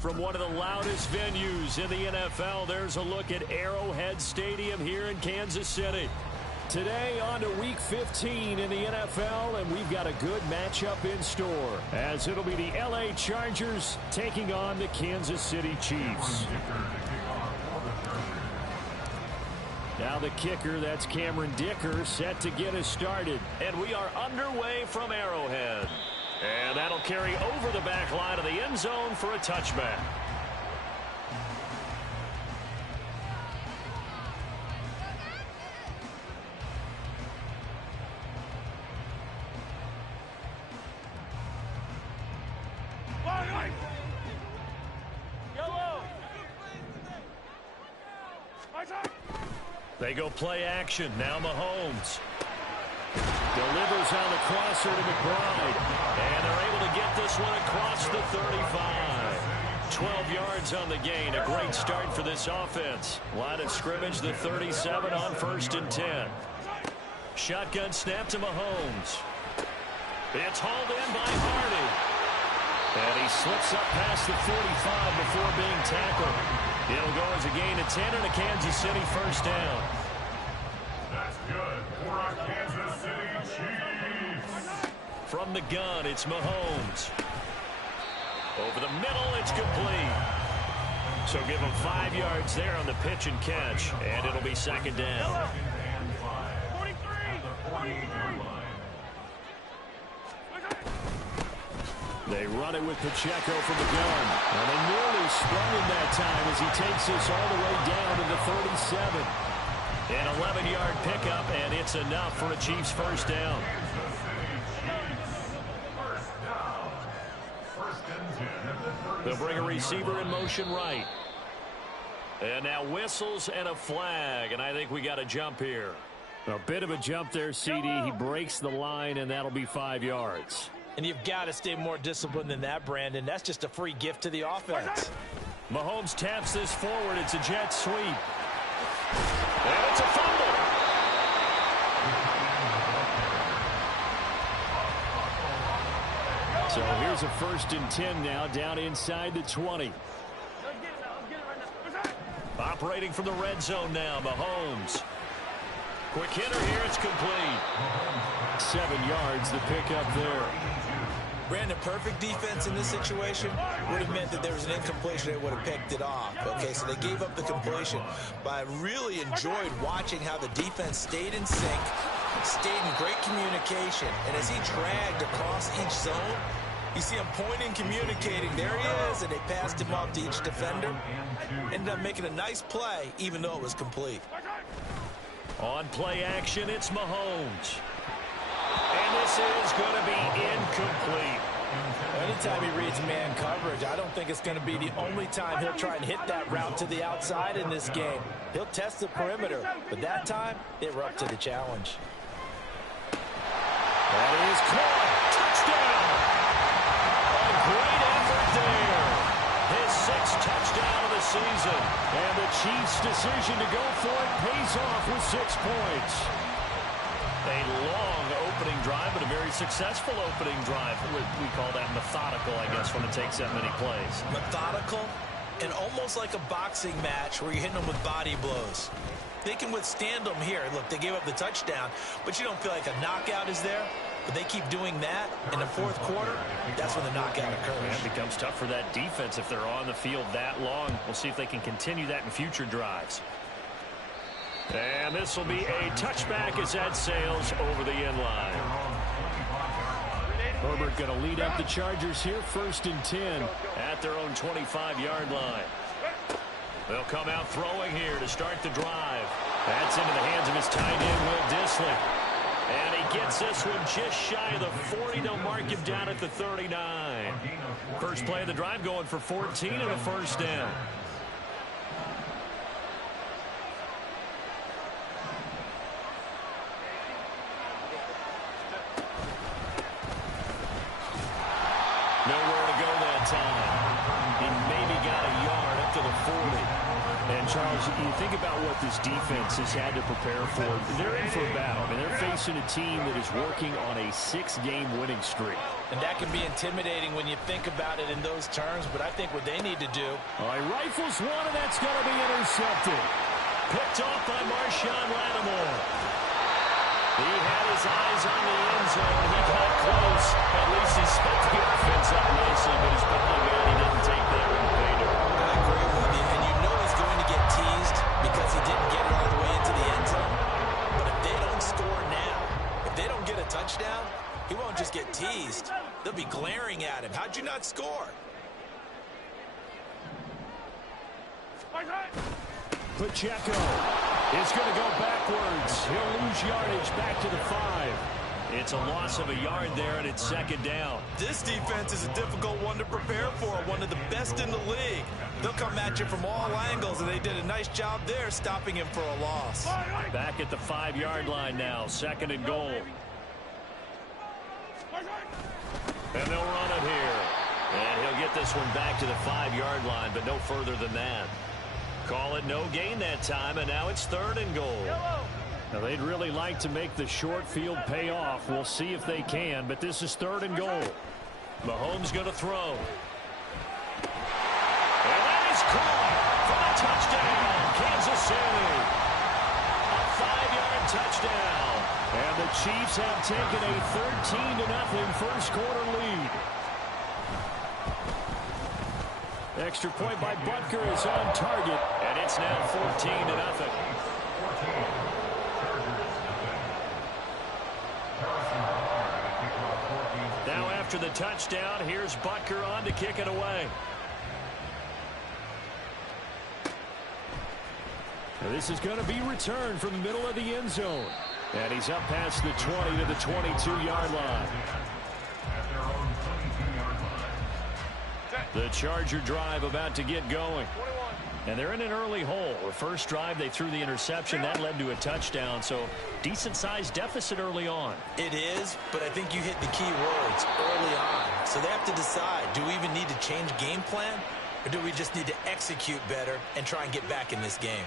From one of the loudest venues in the NFL, there's a look at Arrowhead Stadium here in Kansas City. Today on to Week 15 in the NFL, and we've got a good matchup in store, as it'll be the LA Chargers taking on the Kansas City Chiefs. Now the kicker, that's Cameron Dicker, set to get us started. And we are underway from Arrowhead. And that'll carry over the back line of the end zone for a touchback. They go play action. Now Mahomes delivers on the crosser to McBride. And they're able to get this one across the 35. 12 yards on the gain. A great start for this offense. Line of scrimmage, the 37 on 1st and 10. Shotgun snap to Mahomes. It's hauled in by Hardy. And he slips up past the 45 before being tackled. It'll go as a gain of 10 and a Kansas City first down. That's good for our Kansas City Chiefs. From the gun, it's Mahomes. Over the middle, it's complete. So give him 5 yards there on the pitch and catch, and it'll be second down. 43. They run it with Pacheco from the gun. And they nearly sprung him that time as he takes this all the way down to the 37. An 11-yard pickup, and it's enough for a Chiefs first down. They'll bring a receiver in motion right. And now whistles and a flag, and I think we got a jump here. A bit of a jump there, CD. He breaks the line, and that'll be 5 yards. And you've got to stay more disciplined than that, Brandon. That's just a free gift to the offense. Mahomes taps this forward. It's a jet sweep. And it's a fumble. So here's a 1st and 10 now, down inside the 20. Operating from the red zone now, Mahomes. Quick hitter here, it's complete. 7 yards, the pickup there. Brandon, perfect defense in this situation would have meant that there was an incompletion. They would have picked it off. Okay, so they gave up the completion. But I really enjoyed watching how the defense stayed in sync, stayed in great communication. And as he dragged across each zone, you see him pointing, communicating. There he is, and they passed him off to each defender. Ended up making a nice play, even though it was complete. On play action, it's Mahomes. And this is going to be incomplete. Anytime he reads man coverage, I don't think it's going to be the only time he'll try and hit that route to the outside in this game. He'll test the perimeter, but that time, they were up to the challenge. That is caught. Touchdown. A great effort there. His 6th touchdown of the season. And the Chiefs' decision to go for it pays off with 6 points. A long opening drive, but a very successful opening drive. We call that methodical, I guess, when it takes that many plays. Methodical and almost like a boxing match where you're hitting them with body blows. They can withstand them here. Look, they gave up the touchdown, but you don't feel like a knockout is there. But they keep doing that in the 4th quarter. That's when the knockout occurs. It becomes tough for that defense if they're on the field that long. We'll see if they can continue that in future drives. And this will be a touchback as that sails over the end line. Herbert going to lead up the Chargers here, 1st and 10 at their own 25-yard line. They'll come out throwing here to start the drive. That's into the hands of his tight end, Will Dissly. And he gets this one just shy of the 40. They'll mark him down at the 39. First play of the drive going for 14 and a first down. Nowhere to go that time. He maybe got a yard up to the 40. And, Charles, you think about what this defense has had to prepare for. They're in for a battle. I mean, they're facing a team that is working on a 6-game winning streak. And that can be intimidating when you think about it in those terms, but I think what they need to do. All right, rifles one, and that's going to be intercepted. Picked off by Marshawn Lattimore. He had his eyes on the end zone. He got close. At least he split the offense up nicely, but he's probably mad he didn't take that one later. I agree with you, and you know he's going to get teased because he didn't get it all the way into the end zone. But if they don't score now, if they don't get a touchdown, he won't just get teased. They'll be glaring at him. How'd you not score? Pacheco is going to go backwards. He'll lose yardage back to the 5. It's a loss of a yard there, and it's second down. This defense is a difficult one to prepare for, one of the best in the league. They'll come at you from all angles, and they did a nice job there stopping him for a loss. Back at the 5-yard line now, second and goal. And they'll run it here. And he'll get this one back to the 5-yard line, but no further than that. Call it no gain that time, and now it's third and goal. Now, they'd really like to make the short field pay off. We'll see if they can, but this is third and goal. Mahomes going to throw. And that is caught for the touchdown, Kansas City. A 5-yard touchdown. And the Chiefs have taken a 13-0 first quarter lead. Extra point by Butker is on target, and it's now 14-0. Now after the touchdown, here's Butker on to kick it away. Now this is going to be returned from the middle of the end zone. And he's up past the 20 to the 22-yard line. The Charger drive about to get going. And they're in an early hole. The first drive, they threw the interception. That led to a touchdown, so decent-sized deficit early on. It is, but I think you hit the key words early on. So they have to decide, do we even need to change game plan, or do we just need to execute better and try and get back in this game?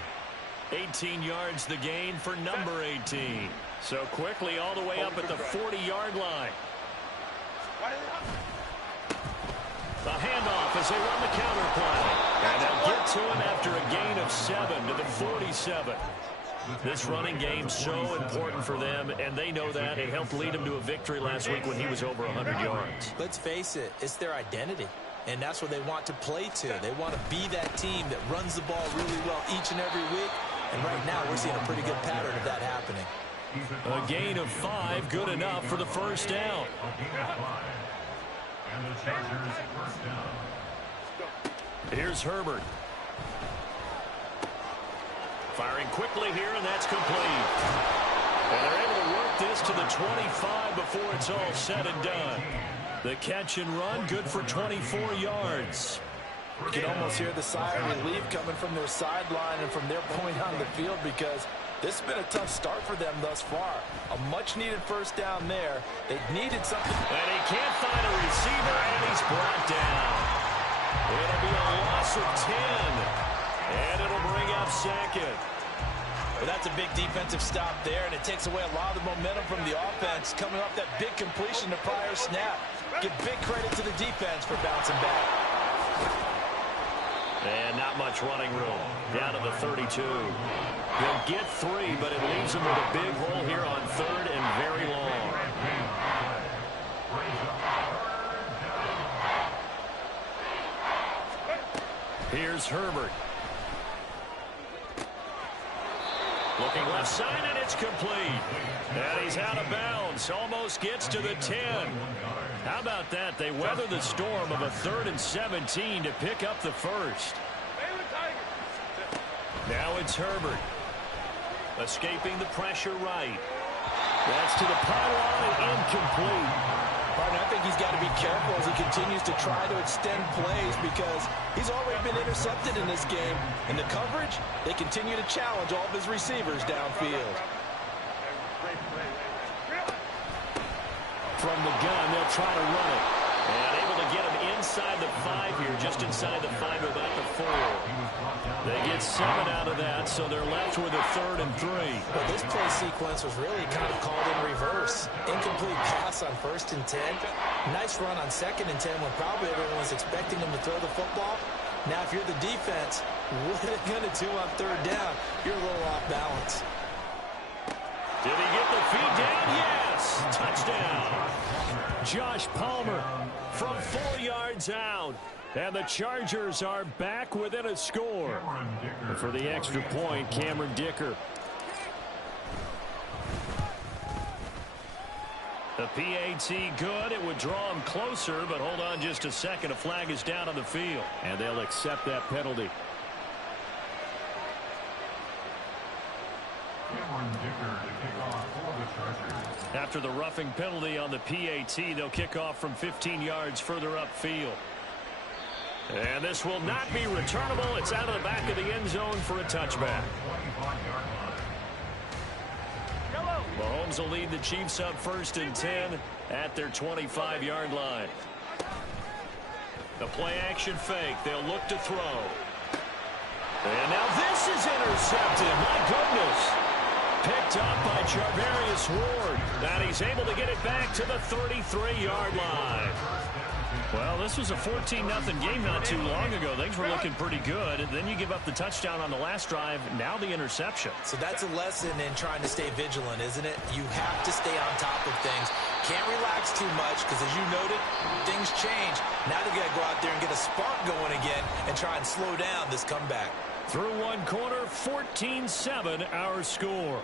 18 yards the gain for number 18. So quickly all the way up at the 40-yard line. The handoff as they run the counter play. And they'll get to him after a gain of 7 to the 47. This running game so important for them, and they know that. It helped lead them to a victory last week when he was over 100 yards. Let's face it, it's their identity. And that's what they want to play to. They want to be that team that runs the ball really well each and every week. And right now, we're seeing a pretty good pattern of that happening. A gain of 5, good enough for the first down. Here's Herbert. Firing quickly here, and that's complete. And they're able to work this to the 25 before it's all said and done. The catch and run, good for 24 yards. You can almost hear the sigh of relief coming from their sideline and from their point on the field because this has been a tough start for them thus far. A much-needed first down there. They needed something. And he can't find a receiver, and he's brought down. It'll be a loss of 10, and it'll bring up second. Well, that's a big defensive stop there, and it takes away a lot of the momentum from the offense coming off that big completion to prior snap. Give big credit to the defense for bouncing back. And not much running room. Down to the 32. He'll get 3, but it leaves him with a big hole here on third and very long. Here's Herbert. Looking left side, and it's complete. And he's out of bounds. Almost gets to the 10. How about that? They weather the storm of a 3rd and 17 to pick up the first. Now it's Herbert. Escaping the pressure right. That's to the pylon and incomplete. Partner, I think he's got to be careful as he continues to try to extend plays because he's already been intercepted in this game. In the coverage, they continue to challenge all of his receivers downfield. From the gun, they'll try to run it. And able to get him inside the 5 here, just inside the 5, about the 4. They get 7 out of that, so they're left with a 3rd and 3. Well, this play sequence was really kind of called in reverse. Incomplete pass on 1st and 10. Nice run on 2nd and 10 when probably everyone was expecting him to throw the football. Now, if you're the defense, what are they going to do on 3rd down? You're a little off balance. Did he get the feed down? Yes! Touchdown! Josh Palmer from 4 yards out. And the Chargers are back within a score. And for the extra point, Cameron Dicker. The PAT good. It would draw him closer, but hold on just a second. A flag is down on the field, and they'll accept that penalty. After the roughing penalty on the PAT, they'll kick off from 15 yards further upfield. And this will not be returnable. It's out of the back of the end zone for a touchback. Mahomes will lead the Chiefs up 1st and 10 at their 25-yard line. The play action fake. They'll look to throw. And now this is intercepted. My goodness. Picked up by Charvarius Ward. And he's able to get it back to the 33-yard line. Well, this was a 14-0 game not too long ago. Things were looking pretty good. And then you give up the touchdown on the last drive. Now the interception. So that's a lesson in trying to stay vigilant, isn't it? You have to stay on top of things. Can't relax too much because, as you noted, things change. Now they've got to go out there and get a spark going again and try and slow down this comeback. Through one quarter, 14-7 our score.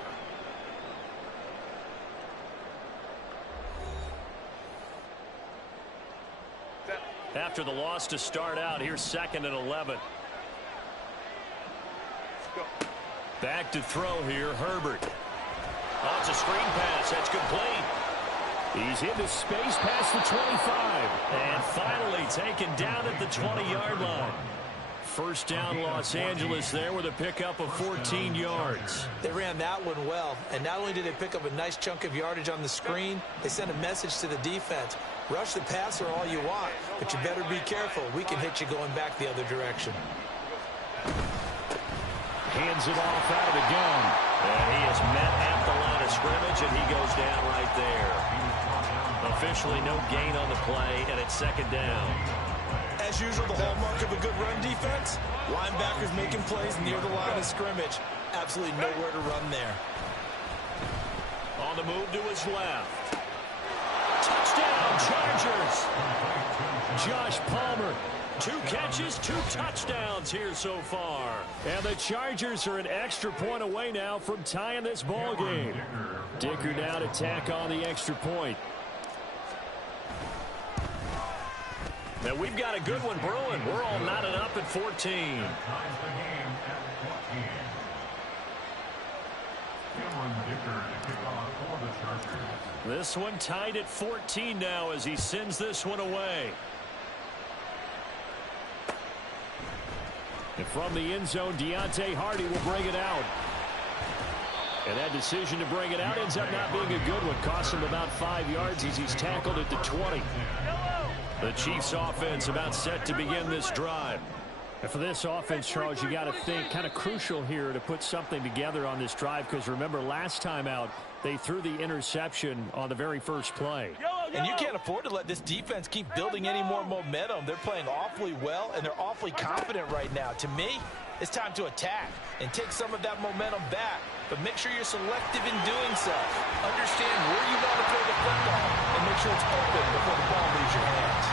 After the loss to start out, here's 2nd and 11. Back to throw here, Herbert. Oh, it's a screen pass. That's complete. He's into space past the 25. And finally taken down at the 20-yard line. First down, Los Angeles there with a pickup of 14 yards. They ran that one well, and not only did they pick up a nice chunk of yardage on the screen, they sent a message to the defense. Rush the passer all you want, but you better be careful. We can hit you going back the other direction. Hands it off out of the gun. And he is met at the line of scrimmage, and he goes down right there. Officially no gain on the play, and it's 2nd down. As usual, the hallmark of a good run defense, linebackers making plays near the line of scrimmage. Absolutely nowhere to run there. On the move to his left. Touchdown, Chargers. Josh Palmer, 2 catches, 2 touchdowns here so far. And the Chargers are an extra point away now from tying this ball game. Dicker now to tack on the extra point. Now we've got a good one brewing. We're all knotted up at 14. This one tied at 14 now as he sends this one away. And from the end zone, Deontay Hardy will bring it out. And that decision to bring it out ends up not being a good one. Costs him about 5 yards as he's tackled at the 20. The Chiefs offense about set to begin this drive. And for this offense, Charles, you got to think kind of crucial here to put something together on this drive, because remember last time out they threw the interception on the very first play. And you can't afford to let this defense keep building any more momentum. They're playing awfully well, and they're awfully confident right now. To me, it's time to attack and take some of that momentum back, but make sure you're selective in doing so. Understand where you want to throw the football and make sure it's open before the ball leaves your hands.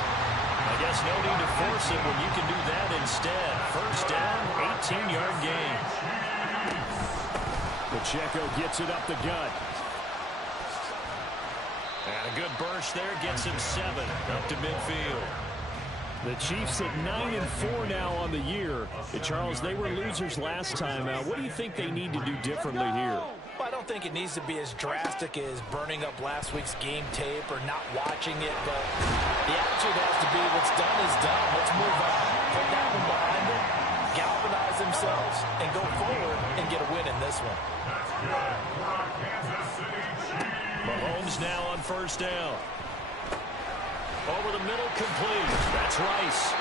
I guess no need to force it when you can do that instead. First down, 18-yard gain. Pacheco gets it up the gut. And a good burst there gets him 7 up to midfield. The Chiefs at 9-4 now on the year. And Charles, they were losers last time out. What do you think they need to do differently here? Well, I don't think it needs to be as drastic as burning up last week's game tape or not watching it, but the attitude has to be what's done is done. Let's move on. Put that one behind them, galvanize themselves, and go forward and get a win in this one. Mahomes now on first down. Over the middle, complete. That's Rice.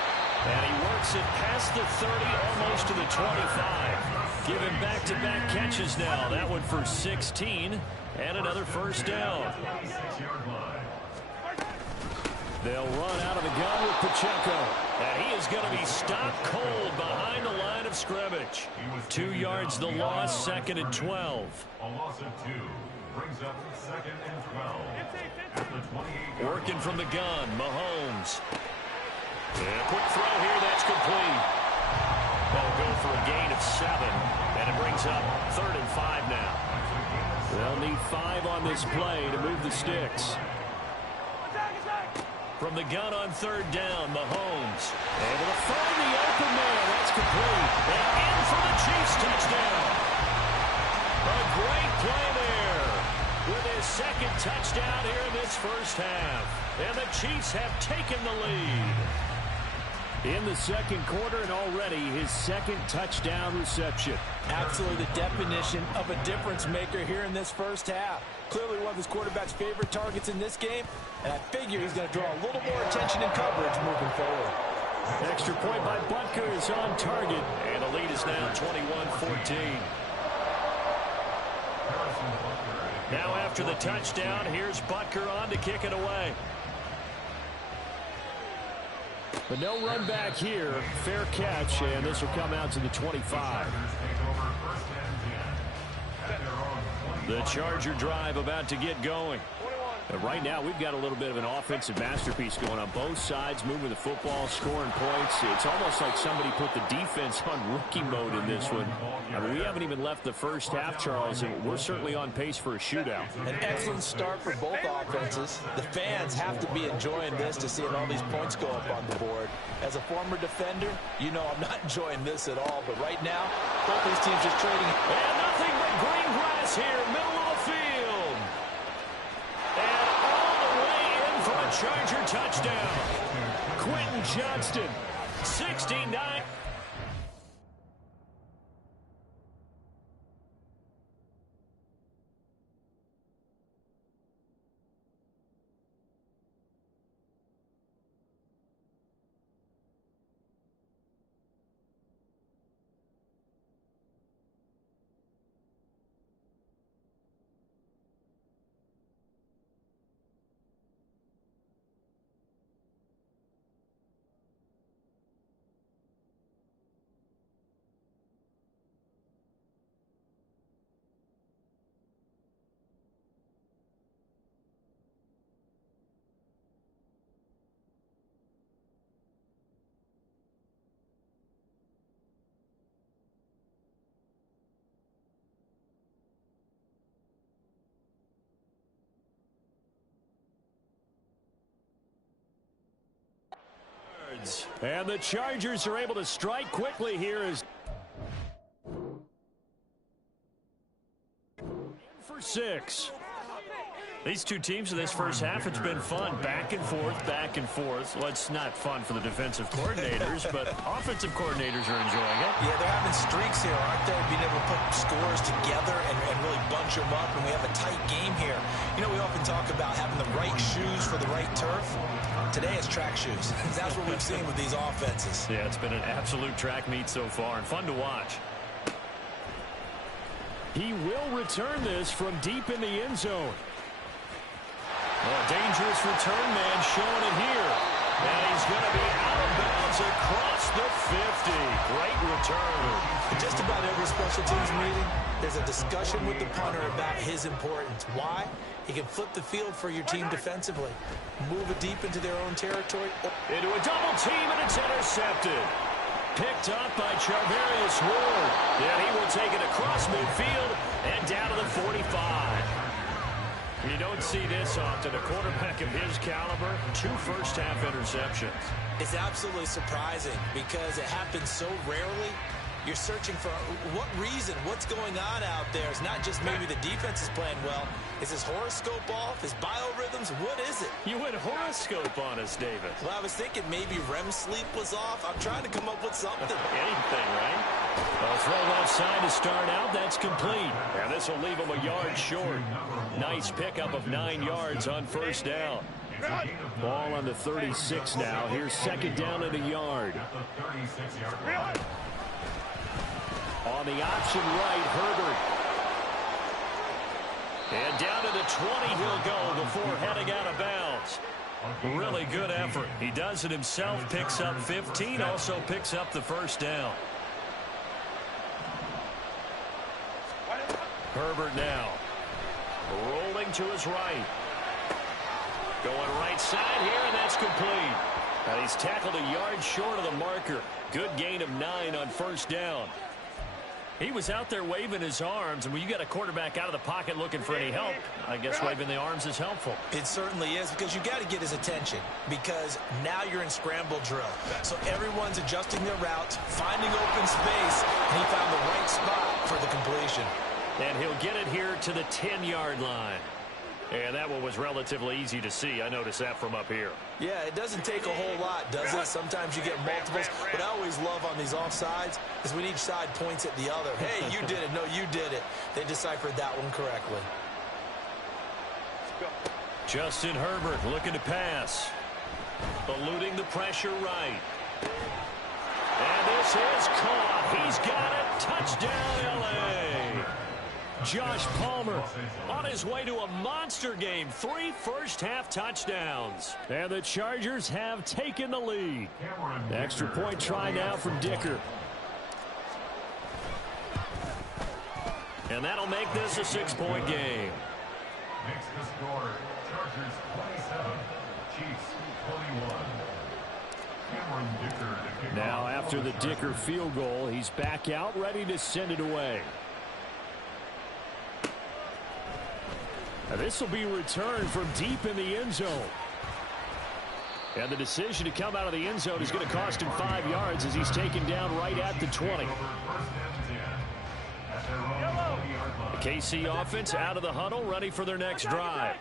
And he works it past the 30, almost to the 25. Giving back-to-back catches now. That one for 16, and another first down. They'll run out of the gun with Pacheco. And he is going to be stopped cold behind the line of scrimmage. 2 yards the loss, 2nd and 12. A loss of 2 brings up 2nd and 12. At the 28. Working from the gun, Mahomes. And a quick throw here, that's complete. They'll go for a gain of 7, and it brings up 3rd and 5 now. They'll need 5 on this play to move the sticks. From the gun on 3rd down, Mahomes. Able to find the open man. That's complete. And in for the Chiefs touchdown. A great play there with his 2nd touchdown here in this first half. And the Chiefs have taken the lead. In the 2nd quarter, and already his 2nd touchdown reception. Absolutely the definition of a difference maker here in this first half. Clearly one of his quarterback's favorite targets in this game, and I figure he's going to draw a little more attention and coverage moving forward. Extra point by Butker is on target, and the lead is now 21-14. Now after the touchdown, here's Butker on to kick it away. But no run back here. Fair catch, and this will come out to the 25. The Charger drive about to get going. But right now, we've got a little bit of an offensive masterpiece going on both sides, moving the football, scoring points. It's almost like somebody put the defense on rookie mode in this one. I mean, we haven't even left the first half, Charles, and we're certainly on pace for a shootout. An excellent start for both offenses. The fans have to be enjoying this to seeing all these points go up on the board. As a former defender, you know I'm not enjoying this at all. But right now, both these teams just trading. And nothing but green grass here, middle of the field. And all the way in for a Charger touchdown. Quentin Johnston, 69. And the Chargers are able to strike quickly here as for 6. These two teams in this first half, it's been fun. Back and forth, back and forth. Well, it's not fun for the defensive coordinators, but offensive coordinators are enjoying it. Yeah, they're having streaks here, aren't they? Being able to put scores together and really bunch them up, and we have a tight game here. You know, we often talk about having the right shoes for the right turf. Today it's track shoes. That's what we've seen with these offenses. Yeah, it's been an absolute track meet so far, and fun to watch. He will return this from deep in the end zone. A dangerous return man showing it here. And he's going to be out of bounds across the 50. Great return. Just about every special teams meeting, there's a discussion with the punter about his importance. Why? He can flip the field for your team defensively, move it deep into their own territory. Into a double team, and it's intercepted. Picked up by Charvarius Ward. Yeah, he will take it across midfield and down to the 45. You don't see this often. A quarterback of his caliber, 2 first-half interceptions. It's absolutely surprising because it happens so rarely. You're searching for what reason, what's going on out there. It's not just maybe the defense is playing well. Is his horoscope off? His biorhythms? What is it? You went horoscope on us, David. Well, I was thinking maybe REM sleep was off. I'm trying to come up with something. Anything, right? Well, throw left side to start out. That's complete. And this will leave him a yard short. Nice pickup of 9 yards on first down. Ball on the 36 now. Here's second down and a yard. On the option right, Herbert. And down to the 20 he'll go before heading out of bounds. Really good effort. He does it himself, picks up 15, also picks up the first down. Herbert now. Rolling to his right. Going right side here, and that's complete. And he's tackled a yard short of the marker. Good gain of 9 on first down. He was out there waving his arms, and when you got a quarterback out of the pocket looking for any help, I guess waving the arms is helpful. It certainly is, because you got to get his attention, because now you're in scramble drill. So everyone's adjusting their routes, finding open space, and he found the right spot for the completion. And he'll get it here to the 10-yard line. And that one was relatively easy to see. I noticed that from up here. Yeah, it doesn't take a whole lot, does it? Sometimes you get multiples. But I always love on these offsides is when each side points at the other. Hey, you did it. No, you did it. They deciphered that one correctly. Justin Herbert looking to pass. Eluding the pressure right. And this is caught. He's got it. Touchdown, L.A. Josh Palmer on his way to a monster game. 3 first-half touchdowns. And the Chargers have taken the lead. Extra point try now from Dicker. And that'll make this a 6-point game. Makes the score Chargers 27, Chiefs 21. Now after the Dicker field goal, he's back out ready to send it away. Now this will be returned from deep in the end zone. And the decision to come out of the end zone is going to cost him 5 yards as he's taken down right at the 20. The KC offense out of the huddle, ready for their next drive.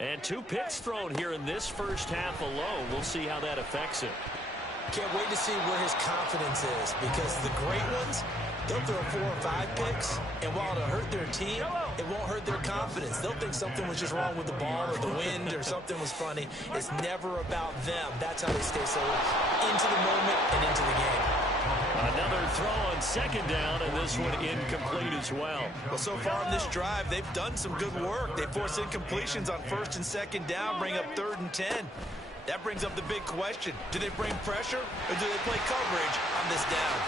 And 2 picks thrown here in this first half alone. We'll see how that affects him. Can't wait to see where his confidence is, because the great ones, they'll throw 4 or 5 picks, and while it'll hurt their team, it won't hurt their confidence. They'll think something was just wrong with the ball or the wind or something was funny. It's never about them. That's how they stay so into the moment and into the game. Another throw on second down, and this one incomplete as well. Well, so far in this drive, they've done some good work. They force incompletions on first and second down, bring up 3rd and 10. That brings up the big question. Do they bring pressure, or do they play coverage on this down?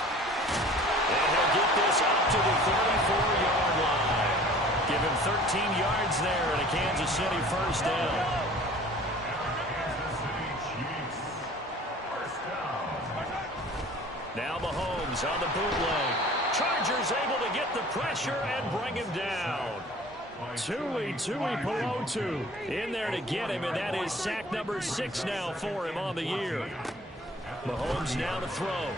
And he'll get this up to the 34-yard line. Give him 13 yards there and a Kansas City first down. Now Mahomes on the bootleg. Chargers able to get the pressure and bring him down. Tui Pelotu in there to get him, and that is sack number 6 now for him on the year. Mahomes now to throw.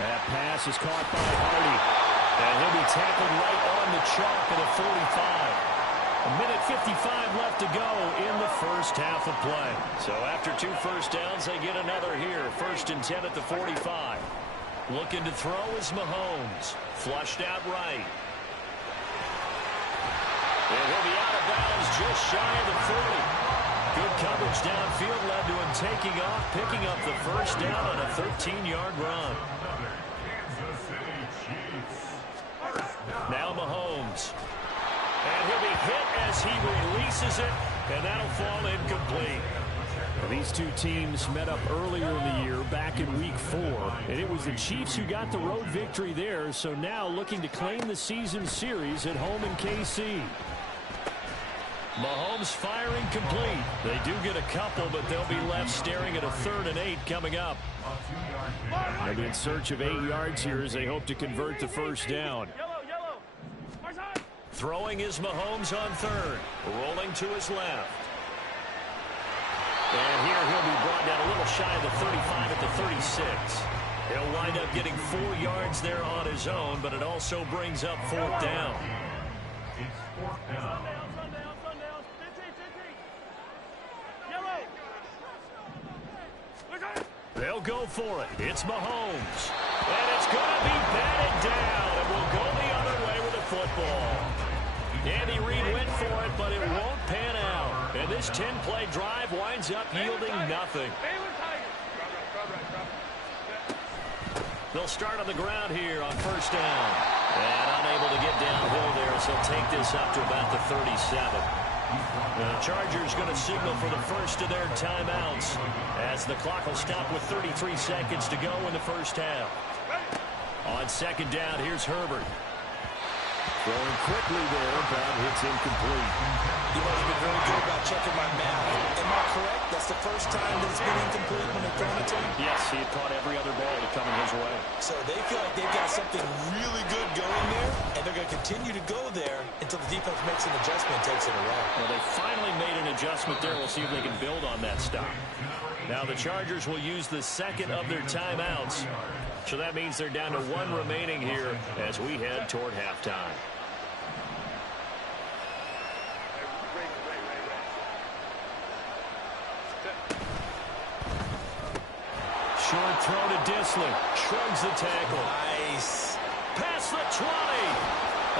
That pass is caught by Hardy, and he'll be tackled right on the chalk at the 45. A minute 55 left to go in the first half of play. So after 2 first downs, they get another here. 1st and 10 at the 45. Looking to throw is Mahomes. Flushed out right. And he'll be out of bounds just shy of the 40. Good coverage downfield led to him taking off, picking up the first down on a 13-yard run. Now Mahomes. And he'll be hit as he releases it, and that'll fall incomplete. Well, these 2 teams met up earlier in the year, back in Week 4, and it was the Chiefs who got the road victory there, so now looking to claim the season series at home in KC. Mahomes firing complete. They do get a couple, but they'll be left staring at a 3rd and 8 coming up. They'll be in search of 8 yards here as they hope to convert the first down. Throwing is Mahomes on 3rd. Rolling to his left. And here he'll be brought down a little shy of the 35 at the 36. He'll wind up getting 4 yards there on his own, but it also brings up 4th down. It's 4th down. They'll go for it. It's Mahomes. And it's going to be batted down, and we'll go the other way with the football. Andy Reid went for it, but it won't pan out. And this 10-play drive winds up yielding nothing. They'll start on the ground here on first down. And unable to get downhill there, so he'll take this up to about the 37. The Chargers going to signal for the first of their timeouts as the clock will stop with 33 seconds to go in the first half. On second down, here's Herbert. Throwing quickly there, but hits incomplete. You must have been very good about checking my math. Am I correct? That's the first time that it's been incomplete when they've thrown it to him? Yes, he had caught every other ball that coming his way. So they feel like they've got something really good going there, and they're going to continue to go there until the defense makes an adjustment and takes it away. Well, they finally made an adjustment there. We'll see if they can build on that stop. Now the Chargers will use the second of their timeouts. So that means they're down to one remaining here as we head toward halftime. Short throw to Disley. Shrugs the tackle. Nice. Past the 20.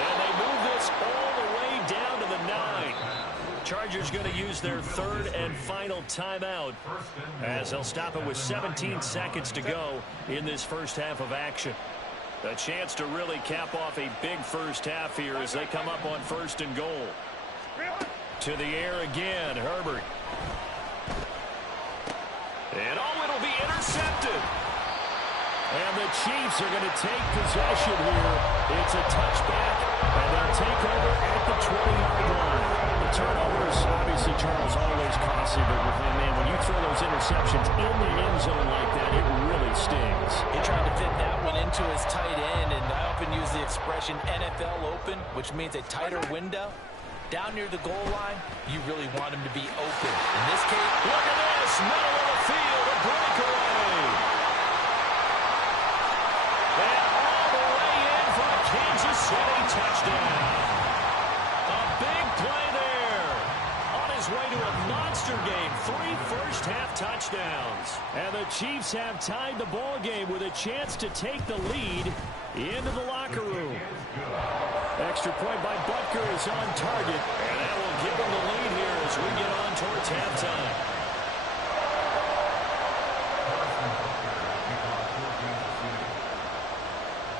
And they move this all the way down to the 9. Chargers going to use their third and final timeout as they'll stop it with 17 seconds to go in this first half of action. A chance to really cap off a big first half here as they come up on first and goal. To the air again, Herbert. And it'll be intercepted. And the Chiefs are going to take possession here. It's a touchback, and they'll take over at the 20-yard line. The turnovers, obviously, Charles, always costly, but man, when you throw those interceptions in the end zone like that, it really stings. He tried to fit that one into his tight end, and I often use the expression NFL open, which means a tighter window. Down near the goal line, you really want him to be open. In this case, look at this, middle of the field, a breakaway. And all the way in for a Kansas City touchdown. A big play there. On his way to a monster game, 3 first-half touchdowns. And the Chiefs have tied the ball game with a chance to take the lead into the locker room. Extra point by Butker is on target, and that will give them the lead here as we get on towards halftime.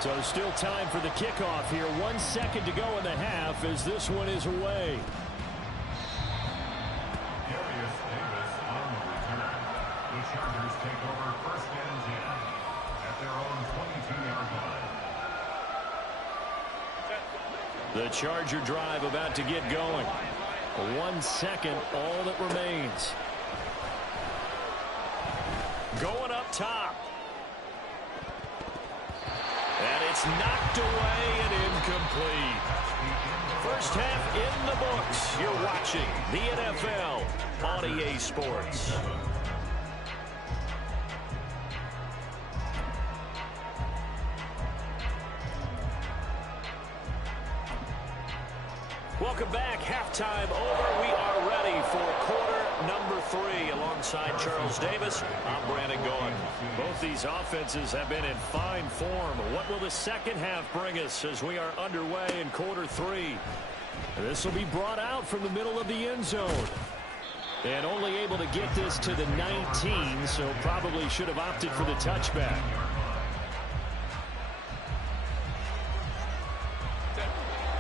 So still time for the kickoff here. 1 second to go in the half as this one is away. The Chargers take over first and 10 at their own 22-yard line. The Charger drive about to get going. 1 second, all that remains. Going up top. And it's knocked away and incomplete. First half in the books. You're watching the NFL on EA Sports. Welcome back. Halftime over. We are ready for quarter number 3 alongside Charles Davis. I'm Brandon Gordon. Both these offenses have been in fine form. What will the second half bring us as we are underway in quarter 3? This will be brought out from the middle of the end zone. And only able to get this to the 19, so probably should have opted for the touchback.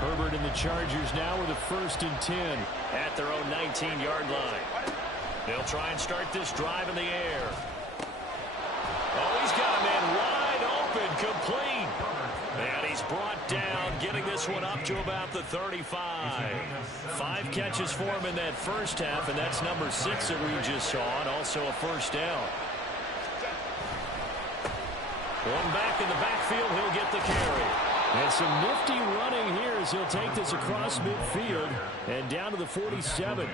Herbert and the Chargers now with a 1st and 10 at their own 19-yard line. They'll try and start this drive in the air. Oh, he's got a man wide open, complete. And he's brought down, getting this one up to about the 35. 5 catches for him in that first half, and that's number 6 that we just saw, and also a first down. One back in the backfield, he'll get the carry. And some nifty running here as he'll take this across midfield and down to the 47.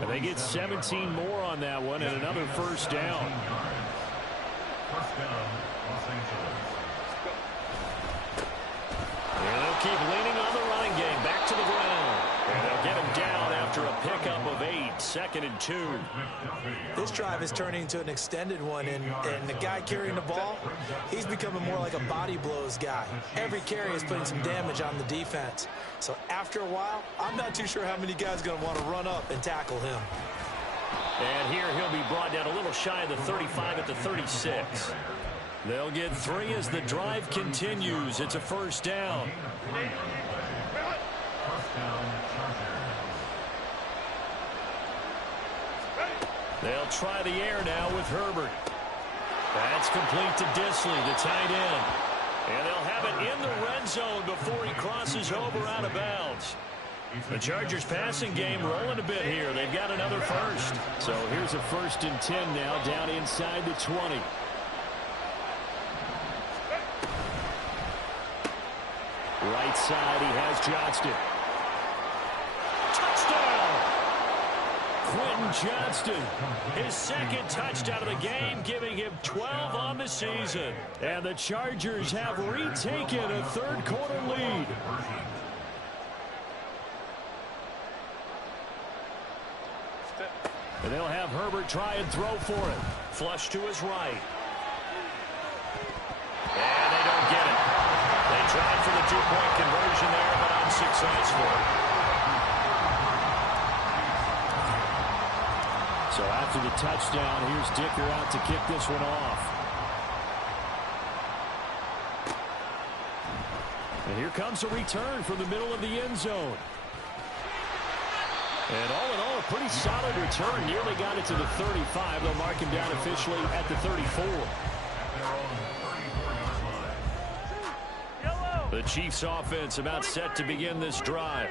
And they get 17 more on that one and another first down. First down, Los Angeles. And they'll keep leaning on the running game. Back to the ground. And they'll get him down after a pickup of 8. 2nd and 2. This drive is turning into an extended one, and the guy carrying the ball, he's becoming more like a body blows guy. Every carry is putting some damage on the defense. So after a while, I'm not too sure how many guys are going to want to run up and tackle him. And here he'll be brought down a little shy of the 35 at the 36. They'll get 3 as the drive continues. It's a first down. They'll try the air now with Herbert. That's complete to Disley, the tight end. And they'll have it in the red zone before he crosses over out of bounds. The Chargers passing game rolling a bit here. They've got another first. So here's a 1st and 10 now down inside the 20. Right side, he has Johnston. Touchdown! Quentin Johnston, his 2nd touchdown of the game, giving him 12 on the season. And the Chargers have retaken a 3rd quarter lead. And they'll have Herbert try and throw for it. Flush to his right. And they don't get it. They tried for the 2-point conversion there, but unsuccessful. So after the touchdown, here's Dicker out to kick this one off. And here comes a return from the middle of the end zone. And all in all, a pretty solid return. Nearly got it to the 35. They'll mark him down officially at the 34. The Chiefs offense about set to begin this drive.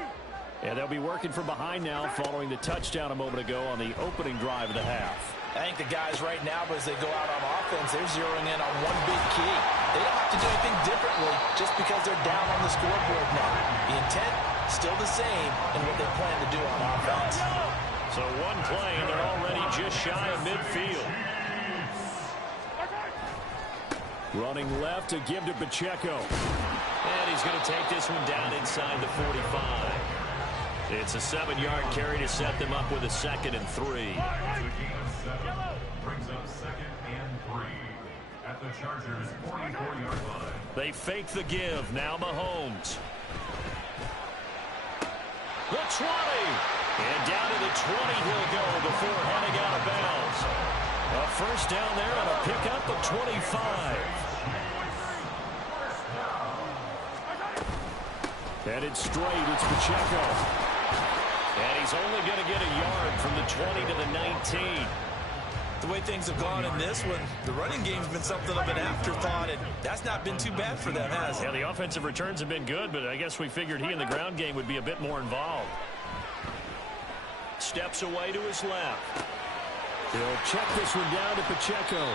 And they'll be working from behind now following the touchdown a moment ago on the opening drive of the half. I think the guys right now, as they go out on offense, they're zeroing in on one big key. They don't have to do anything differently just because they're down on the scoreboard now. The intent, still the same in what they plan to do on offense. So one play, and they're already just shy of midfield. Running left to give to Pacheco. And he's going to take this one down inside the 45. It's a 7-yard carry to set them up with a 2nd and 3. Brings up 2nd and 3 at the Chargers' 44-yard line. They fake the give. Now Mahomes. The 20. And down to the 20 he'll go before heading out of bounds. A first down there on a pickup of 25. Headed straight, it's Pacheco. And he's only going to get a yard from the 20 to the 19. The way things have gone in this one, the running game's been something of an afterthought, and that's not been too bad for them, has it? Yeah, the offensive returns have been good, but I guess we figured he in the ground game would be a bit more involved. Steps away to his left. He'll check this one down to Pacheco.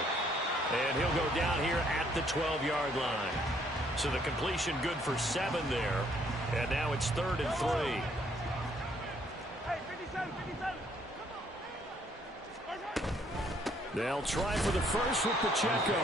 And he'll go down here at the 12-yard line. So the completion good for 7 there. And now it's 3rd and 3. They'll try for the first with Pacheco.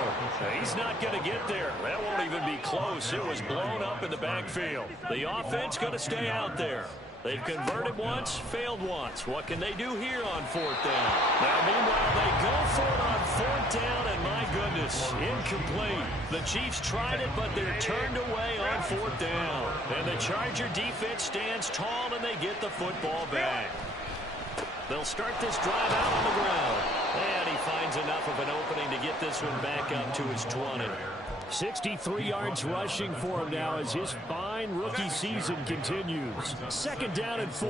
He's not going to get there. That won't even be close. It was blown up in the backfield. The offense going to stay out there. They've converted once, failed once. What can they do here on 4th down? Now, meanwhile, they go for it on 4th down, and my goodness, incomplete. The Chiefs tried it, but they're turned away on 4th down. And the Charger defense stands tall, and they get the football back. They'll start this drive out on the ground. And he finds enough of an opening to get this one back up to his 20. 63 yards rushing for him now as his fine rookie season continues. 2nd down and 4.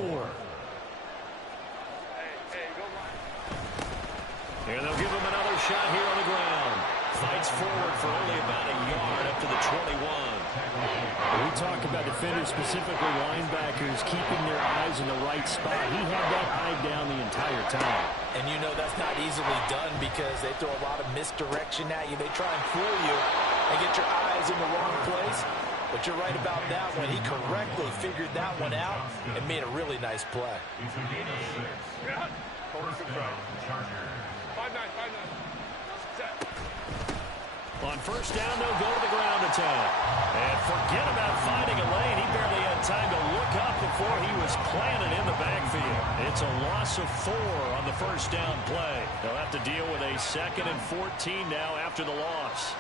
And they'll give him another shot here on the ground. Fights forward for only about a yard up to the 21. We talk about defenders, specifically linebackers, keeping their eyes in the right spot. He had that eye down the entire time. And you know that's not easily done because they throw a lot of misdirection at you. They try and fool you and get your eyes in the wrong place. But you're right about that one. He correctly figured that one out and made a really nice play. On 1st down, they'll go to the ground attack. And forget about finding a lane. He barely had time to look up before he was planted in the backfield. It's a loss loss of 4 on the first down play. They'll have to deal with a 2nd and 14 now after the loss.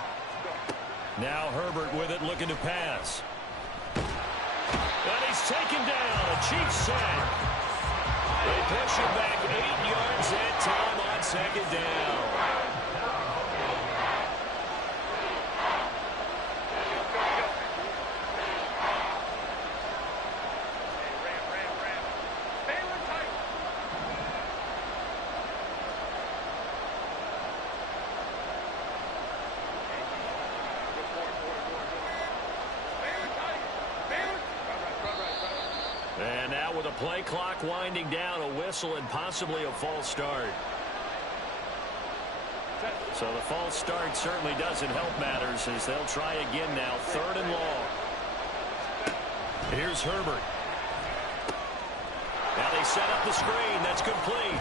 Now Herbert with it, looking to pass. And he's taken down. A Chiefs sack. They push him back 8 yards that time on 2nd down. And now with a play clock winding down, a whistle and possibly a false start. So the false start certainly doesn't help matters as they'll try again now, 3rd and long. Here's Herbert. Now they set up the screen. That's complete.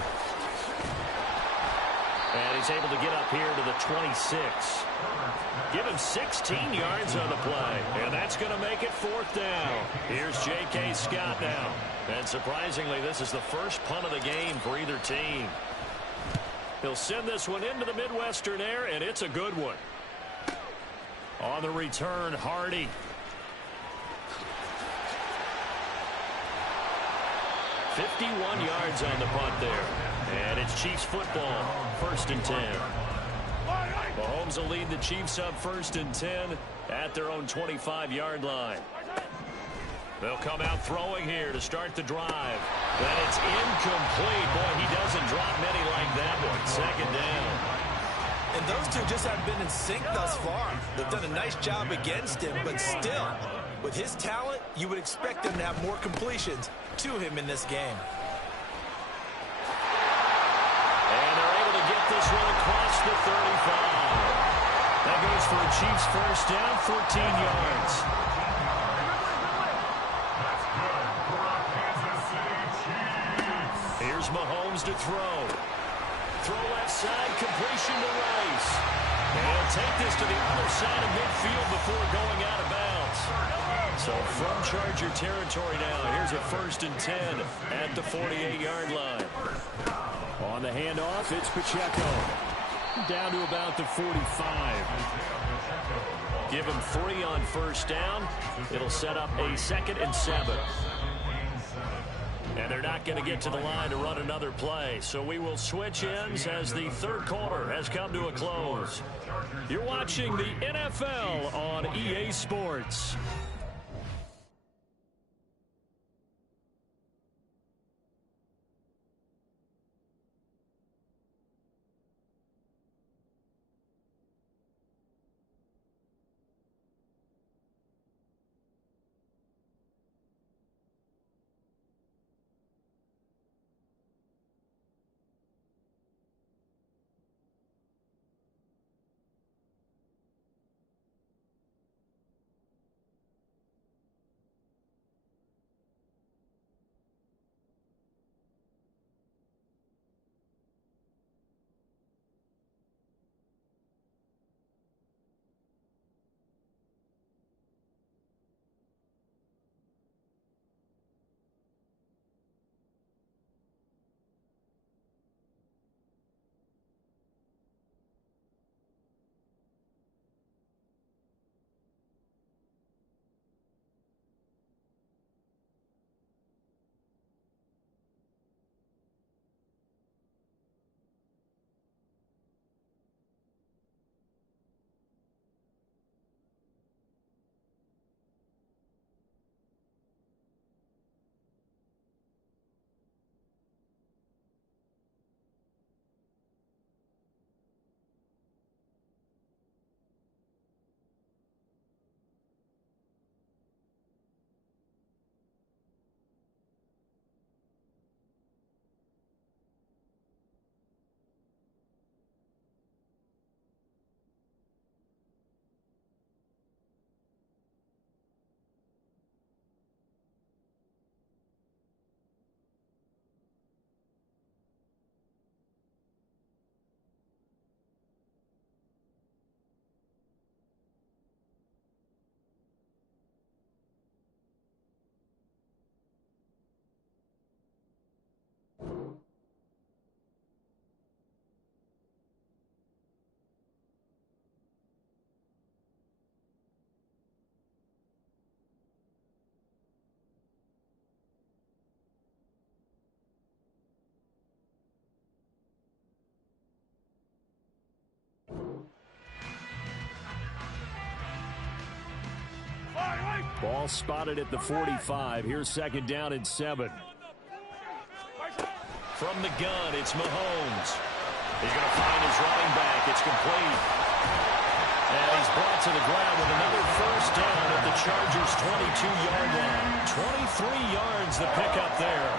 And he's able to get up here to the 26. Give him 16 yards on the play. And that's going to make it 4th down. Here's J.K. Scott now. And surprisingly, this is the first punt of the game for either team. He'll send this one into the Midwestern air, and it's a good one. On the return, Hardy. "51 yards on the punt there. And it's Chiefs football, 1st and 10. Mahomes will lead the Chiefs up 1st and 10 at their own 25-yard line. They'll come out throwing here to start the drive. And it's incomplete. Boy, he doesn't drop many like that one. 2nd down. And those two just haven't been in sync thus far. They've done a nice job against him, but still, with his talent, you would expect them to have more completions to him in this game. And they're able to get this one across the 35. That goes for a Chiefs first down, 14 yards. Here's Mahomes to throw. Throw left side, completion to Rice. And he'll take this to the other side of midfield before going out of bounds. So from Charger territory now, here's a 1st and 10 at the 48-yard line. On the handoff, it's Pacheco. Down to about the 45. Give him 3 on first down. It'll set up a 2nd and 7. And they're not going to get to the line to run another play. So we will switch ends as the 3rd quarter has come to a close. You're watching the NFL on EA Sports. spotted at the 45. Here's 2nd down and 7. From the gun, it's Mahomes. He's going to find his running back. It's complete. And he's brought to the ground with another 1st down at the Chargers' 22-yard line. 23 yards the pickup there.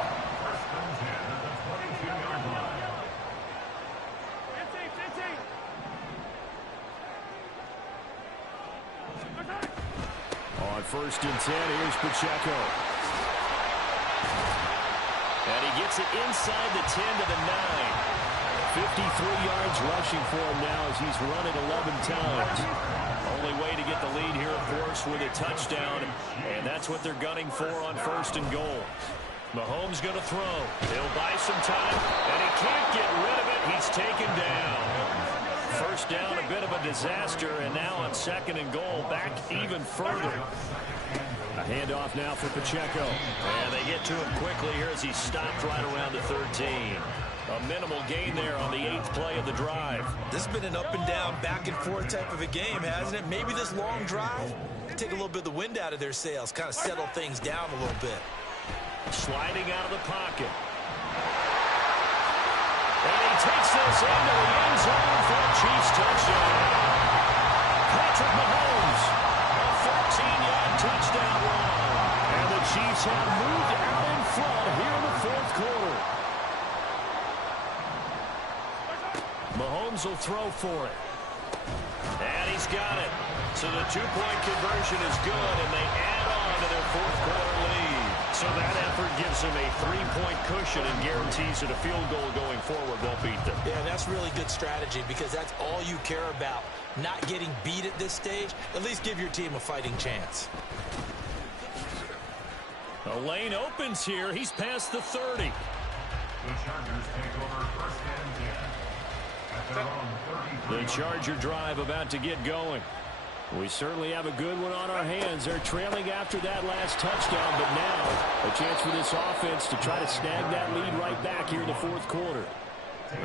On 1st and 10, here's Pacheco. And he gets it inside the 10 to the 9. 53 yards rushing for him now as he's run it 11 times. Only way to get the lead here, of course, with a touchdown. And that's what they're gunning for on 1st and goal. Mahomes going to throw. He'll buy some time, and he can't get rid of it. He's taken down. 1st down, a bit of a disaster, and now on 2nd and goal, back even further. A handoff now for Pacheco. And they get to him quickly here as he's stopped right around the 13. A minimal gain there on the 8th play of the drive. This has been an up and down, back and forth type of a game, hasn't it? Maybe this long drive can take a little bit of the wind out of their sails, kind of settle things down a little bit. Sliding out of the pocket. And he takes this into the end zone for a Chiefs touchdown. Patrick Mahomes, a 14-yard touchdown run. And the Chiefs have moved out in front here in the 4th quarter. Mahomes will throw for it. And he's got it. So the 2-point conversion is good, and they add on to their 4th quarter lead. So that effort gives them a 3-point cushion and guarantees that a field goal going forward won't beat them. Yeah, that's really good strategy because that's all you care about. Not getting beat at this stage. At least give your team a fighting chance. The lane opens here. He's past the 30. The Chargers take over 1st and 10. At their own 33. The Charger drive about to get going. We certainly have a good one on our hands. They're trailing after that last touchdown, but now a chance for this offense to try to snag that lead right back here in the 4th quarter.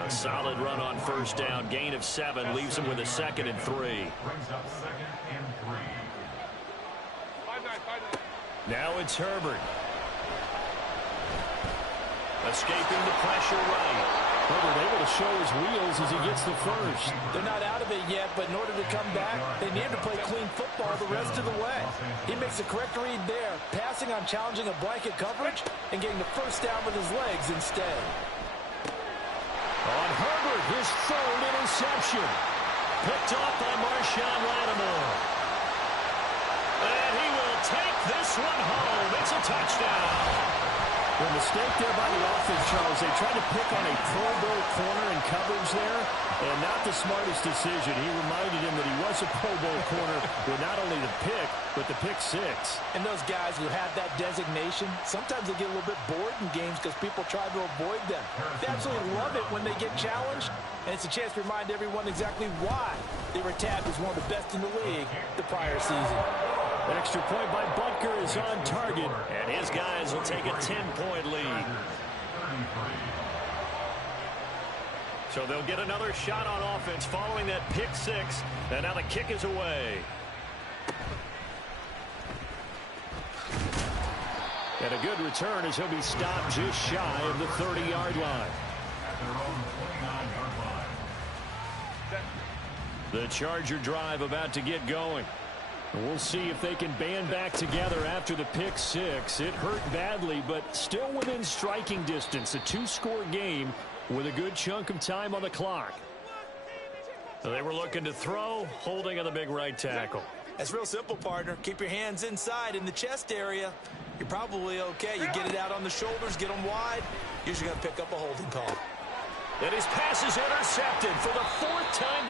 A solid run on 1st down. Gain of 7 leaves them with a 2nd and 3. Brings up 2nd and 3. Now it's Herbert. Escaping the pressure right. Herbert able to show his wheels as he gets the 1st. They're not out of it yet, but in order to come back, they need to play clean football the rest of the way. He makes the correct read there, passing on challenging a blanket coverage and getting the 1st down with his legs instead. On Herbert, his 3rd interception. Picked off by Marshawn Lattimore. And he will take this one home. It's a touchdown. The mistake there by the offense, Charles, they tried to pick on a Pro Bowl corner in coverage there, and not the smartest decision. He reminded him that he was a Pro Bowl corner with not only the pick, but the pick 6. And those guys who have that designation, sometimes they get a little bit bored in games because people try to avoid them. They absolutely love it when they get challenged, and it's a chance to remind everyone exactly why they were tabbed as one of the best in the league the prior season. An extra point by Butker is on target. And his guys will take a 10-point lead. So they'll get another shot on offense following that pick 6. And now the kick is away. And a good return as he'll be stopped just shy of the 30-yard line. At their own 29-yard line. The Charger drive about to get going. We'll see if they can band back together after the pick 6. It hurt badly, but still within striking distance. A 2-score game with a good chunk of time on the clock. So they were looking to throw, holding on the big right tackle. That's real simple, partner. Keep your hands inside in the chest area. You're probably okay. You get it out on the shoulders, get them wide. Usually going to pick up a holding call. And his pass is intercepted for the 4th time.